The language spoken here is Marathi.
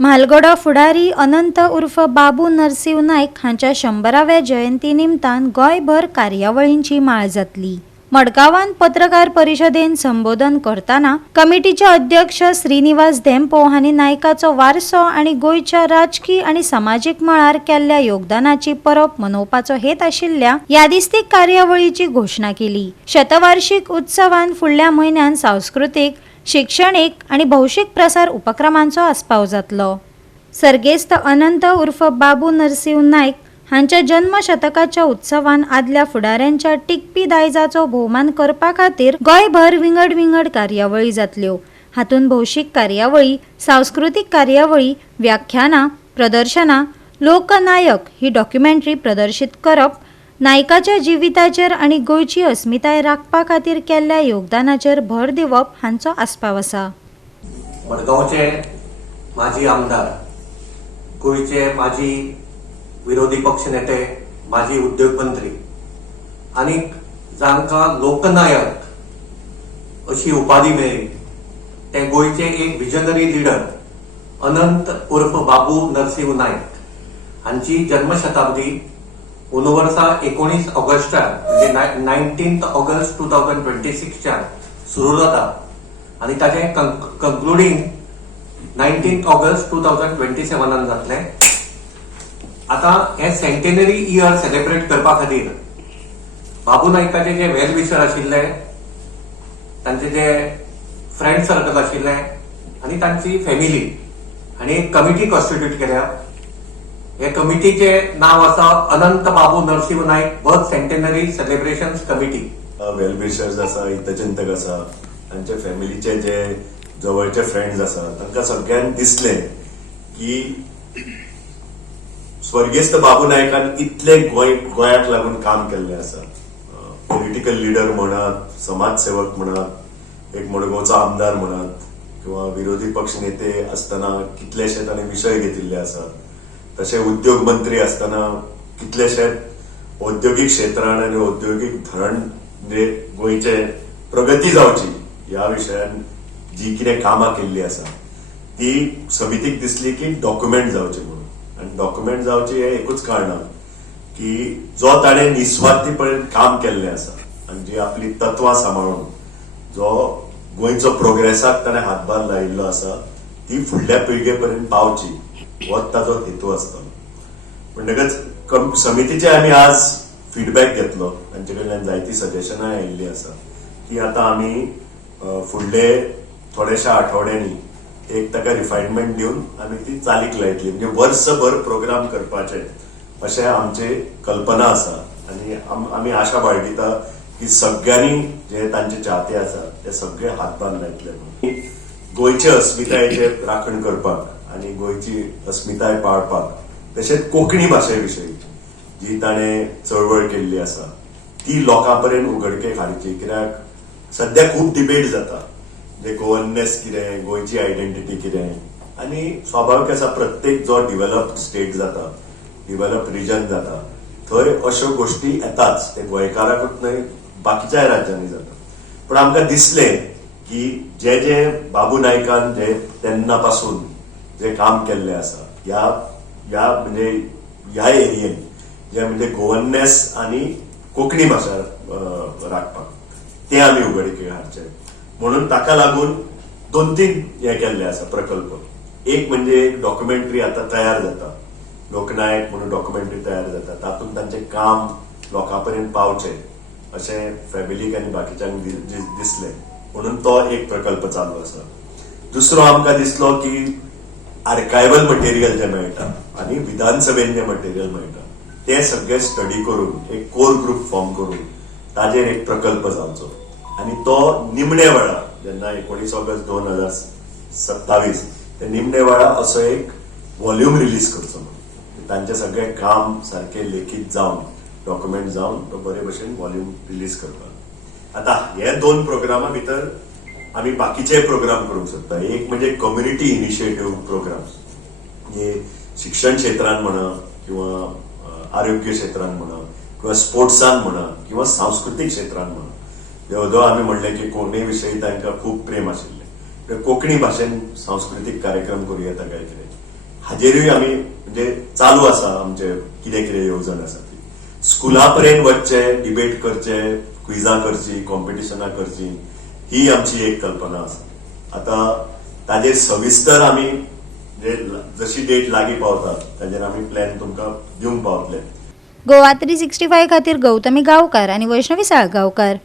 म्हालगडो फुडारी अनंत उर्फ बाबू नरसिंह नायक हांच्या 100व्या जयंती निमतान गोंयभर कार्यावळींची माळ जातली। मडगांवान पत्रकार परिशदेन संबोधन करताना कमिटीचे अध्यक्ष श्रीनिवास धेंपो हांनी नायकाचो वारसो आणि गोंयच्या राजकीय आणि सामाजिक मळार केल्ल्या योगदानाची परब मनोवपाचो हेत आशिल्ल्या यादिस्तीक कार्यावळीची घोषणा केली। शतवार्षिक उत्सवान फुडल्या म्हयन्यान सांस्कृतिक, शिक्षणीक आणि भौशीक प्रसार उपक्रमांचो आस्पाव जातलो। सर्गेस्त अनंत उर्फ बाबू नरसिंह नायक हांच्या जन्मशतकाच्या उत्सवान आदल्या फुडाऱ्यांच्या टिकपी दायजाचो भोवमान करपा खातीर गोंयभर विंगड विंगड कार्यावळी जातल्यो। हातूंत भौशीक कार्यावळी, सांस्कृतिक कार्यावळी, व्याख्यानां, प्रदर्शनां, लोकनायक ही डॉक्युमेंटरी प्रदर्शित करप, नायकाच्या जिविताचेर आणि गोंयची अस्मिताय राखपा खातीर केल्ल्या योगदानाचेर भर दिवप हांचो आस्पाव आसा। मडगांवचे माजी आमदार, गोंयचे माजी विरोधी पक्ष नेते, माजी उद्योग मंत्री आणि जांकां लोकनायक अशी उपाधी मेळ्ळी ते गोंयचे एक विजनरी लिडर अनंत उर्फ बाबू नरसिंह नायक हांची जन्मशताब्दी अंदू वर्सा 19 ऑगस्टार म्हणजे 19 ऑगस्ट 2026 सुरू जाता आणि ताचे कंक्लुडिंग 19 ऑगस्ट 2027 जातले। आता हे सेंटेनरी इयर सेलिब्रेट करपा खातीर बाबू नायकाचे जे वेल विशर आशिल्ले, तांचे जे फ्रेंड सर्कल आशिल्ले आणि तांची फॅमिली हांणी एक कमिटी कॉन्स्टिट्यूट केल्या। हे कमिटीचे नाव आसा अनंत बाबू नरसिंह नायक बर्थ सेंटेनरी सेलिब्रेशन्स कमिटी। वेल विशर्स आसा, हितचिंतक आसा, तांचे फॅमिलीचे जे जवळचे फ्रेंड्स आसा, तांकां सगळ्यांक दिसले की स्वर्गेस्त बाबू नायकान इतले गोंयाक लागून काम केल्ले आसा। पॉलिटिकल लिडर म्हणत, समाजसेवक म्हणत, एक मडगांवचो आमदार म्हणत किंवा विरोधी पक्ष नेते असताना कितलेशे ताणें विशय घेतिल्ले आसात। तसे उद्योग मंत्री असताना कितलेशे औद्योगिक क्षेत्रान आणि औद्योगिक धरण जे गोंयचे प्रगती जावची ह्या विशयान जी कितें कामां केल्ली आसा ती समितीक दिसली की डॉक्युमेंट जावची म्हणून। आणि डॉक्युमेंट जावची हे एकूच कारणान की जो ताणें निस्वार्थीपणे काम केल्लें आसा आणि जी आपली तत्वां सांबाळून जो गोंयचो प्रोग्रेसाक ताणें हातभार लायिल्लो आसा ती फुडल्या पिळगे पर्यंत पावची हो ताजो हेतू आसता। म्हणटकच समितीचे आमी आज फीडबॅक घेतलो, तांचे कडल्यान जायती सजेशनां आयिल्ली आसा ती आता आमी फुडले थोड्याशा आठवड्यांनी एक ताका रिफायनमेंट दिवन आमी ती चालीक लायतली। म्हणजे वर्सभर प्रोग्राम करपाचे अशें आमचे कल्पना आसा आणि आमी आशा बाळगिता की सगळ्यांनी जे तांचे चाहते आसा ते सगळे हातभार लायतले। गोंयचे अस्मितायेचे राखण करपाक आणि गोंयची अस्मिताय पाळपाक तशेंच कोंकणी भाशे विशयी जी ताणें चळवळ केल्ली आसा ती लोकांपर्यंत उघडकेक हाडची। कित्याक सध्या खूब डिबेट जाता जे गोवननेस कितें, गोंयची आयडेंटिटी कितें आणि स्वाभाविक आसा प्रत्येक जो डिव्हेलप्ड स्टेट जाता, डिव्हेलप्ड रिजन जाता थंय अश्यो गोष्टी येताच, ते गोंयकाराकूच न्हय बाकीच्या राज्यांनी जाता। पण आमकां दिसलें की जे जे बाबू नायकान जे तेन्ना पासून जे काम केल्लें आसा ह्या म्हणजे ह्या एरियेन जे म्हणजे गोवननेस आणि कोंकणी भाशा राखपाक ते आमी उघडकीक हाडचे म्हणून ताका लागून 2-3 हे केल्ले आसा प्रकल्प। एक म्हणजे एक डॉक्युमेंटरी आता तयार जाता, लोकनायक म्हणून डॉक्युमेंटरी तयार जाता, तातूंत तांचें काम लोकांपर्यंत पावचें अशें फॅमिलीक आनी बाकीच्यांक दिसलें म्हणून तो एक प्रकल्प चालू आसा। दुसरो आमकां दिसलो की आर्कायवल मटेरियल जे मेळटा आणि विधानसभेन जे मटेरियल मेळटा ते सगळे स्टडी करून एक कोर ग्रुप फॉर्म करून ताजेर एक प्रकल्प जावचो आणि तो निमणे वेळा जेन्ना 19 ऑगस्ट 2027 ते निमणे वेळा असो एक व्हॉल्यूम रिलीज करचो म्हणून तांचे सगळे काम सारखे लेखीत जावन डॉक्युमेंट जावन तो बरे भशेन व्हॉल्यूम रिलीज करपाक। आता हे 2 प्रोग्रामा भितर आमी बाकीचे प्रोग्राम करूंक सोदता। एक म्हणजे कम्युनिटी इनिशिएटिव्ह प्रोग्राम जे शिक्षण क्षेत्रांत म्हणा किंवा आरोग्य क्षेत्रांत म्हणा किंवा स्पोर्ट्सान म्हणा किंवा सांस्कृतिक क्षेत्रांत म्हणा। देवदो आमी म्हणले की कोंकणी विशयी तांकां खूब प्रेम आशिल्लें कोंकणी भाशेन सांस्कृतीक कार्यक्रम करूं येता काय कितें हाजेरूय आमी म्हणजे चालू आसा आमचे कितें कितें येवजण आसा ती स्कुला पर्यंत वचचे डिबेट करचे क्विझां करची कॉम्पिटिशनां करची ही आमची एक कल्पना आसा आता ताजेर सविस्तर आमी जशी डेट लागीं पावता ताजेर आमी प्लॅन तुमकां दिवंक पावतले. गोवा 365 खातीर गौतमी गांवकार आनी वैष्णवी साळगांवकार.